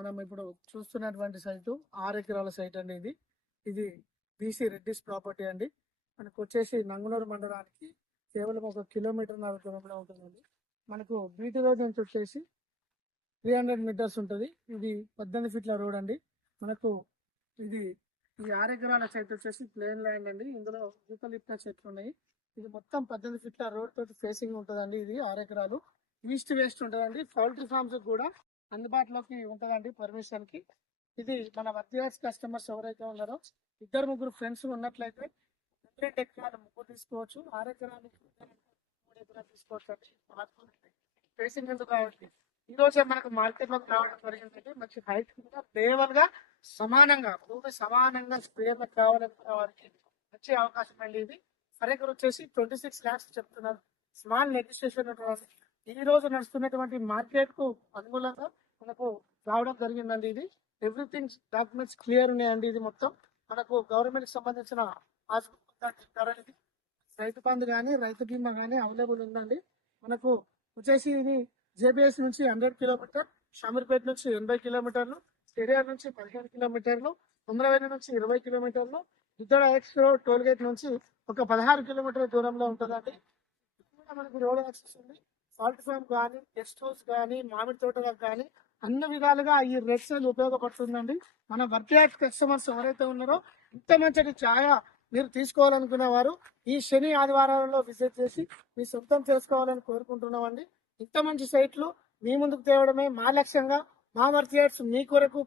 మనం ఇప్పుడు చూస్తున్నటువంటి సైటు 6 ఎకరాల సైట్ అండి. ఇది బీసీ రెడ్డిస్ ప్రాపర్టీ అండి. మనకు వచ్చేసి నంగునూరు మండలానికి కేవలం 1 కిలోమీటర్న్నర దూరంలో ఉంటుందండి. మనకు బీటీ రోడ్ నుంచి వచ్చేసి 300 మీటర్స్ ఉంటుంది. ఇది 18 ఫీట్ల రోడ్ అండి. మనకు ఇది ఈ 6 ఎకరాల సైట్ వచ్చేసి ప్లేన్ ల్యాండ్ అండి. ఇందులో యూకలిప్టా చెట్లు ఉన్నాయి. ఇది మొత్తం 18 ఫీట్ల రోడ్ తోటి ఫేసింగ్ ఉంటుందండి. ఇది 6 ఎకరాలు ఈస్ట్ వెస్ట్ ఉంటుందండి. పౌల్ట్రీ ఫార్మ్స్ కూడా అందుబాటులోకి ఉంటుందండి పర్మిషన్ కి. ఇది మన వర్తియాస్ కస్టమర్స్ ఎవరైతే ఉన్నారో 2-3 ఫ్రెండ్స్ ఉన్నట్లయితే 2 ఎకరాలు ముగ్గురు తీసుకోవచ్చు. 6 ఎకరాలు 3 ఎకరాలు తీసుకోవచ్చు అండి. ఫేసింగ్ ఎందుకు కాబట్టి ఈ రోజే మనకు మార్కెట్ లోకి రావడం జరిగిందంటే మంచి హైట్ కూడా లేవల్ గా సమానంగా భూమి సమానంగా స్క్వేర్ కావాలనుకున్న వారికి వచ్చే అవకాశం అండి. ఇది ఫర్ ఎకర్ వచ్చేసి 26 lakhs చెప్తున్నారు. స్మాల్ నెగోషియేషన్ ఉంటుంది. ఈ రోజు నడుస్తున్నటువంటి మార్కెట్ కు అనుకూలంగా మనకు రావడం జరిగిందండి. ఇది ఎవ్రీథింగ్ డాక్యుమెంట్స్ క్లియర్ ఉన్నాయండి. ఇది మొత్తం మనకు గవర్నమెంట్ కి సంబంధించిన ఇది రైతు బంధు కానీ రైతు బీమా కానీ అవైలబుల్ ఉందండి. మనకు వచ్చేసి ఇది జేబీఎస్ నుంచి 100 కిలోమీటర్, షామీర్పేట నుంచి 80 కిలోమీటర్లు, స్టేడియా నుంచి 15 కిలోమీటర్లు, ఉమ్రవేలి నుంచి 20 కిలోమీటర్లు, దుద్దడ ఎక్స్ రోడ్ టోల్ గేట్ నుంచి ఒక 16 కిలోమీటర్ల దూరంలో ఉంటుందండి. మనకి రోడ్ యాక్సెస్ ఉంది. సాల్ట్ ఫామ్ కానీ, గెస్ట్ హౌస్ కానీ, మామిడి తోటలకు కానీ అన్ని విధాలుగా ఈ రెడ్ సేల్ ఉపయోగపడుతుందండి. మన వర్తియాస్ కస్టమర్స్ ఎవరైతే ఉన్నారో ఇంత మంచి ఛాయ మీరు తీసుకోవాలనుకునే వారు ఈ శని ఆదివారాలలో విజిట్ చేసి మీ సొంతం చేసుకోవాలని కోరుకుంటున్నామండి. ఇంత మంచి సైట్లు మీ ముందుకు తేవడమే మా లక్ష్యంగా. మా వర్తియాస్ మీ కొరకు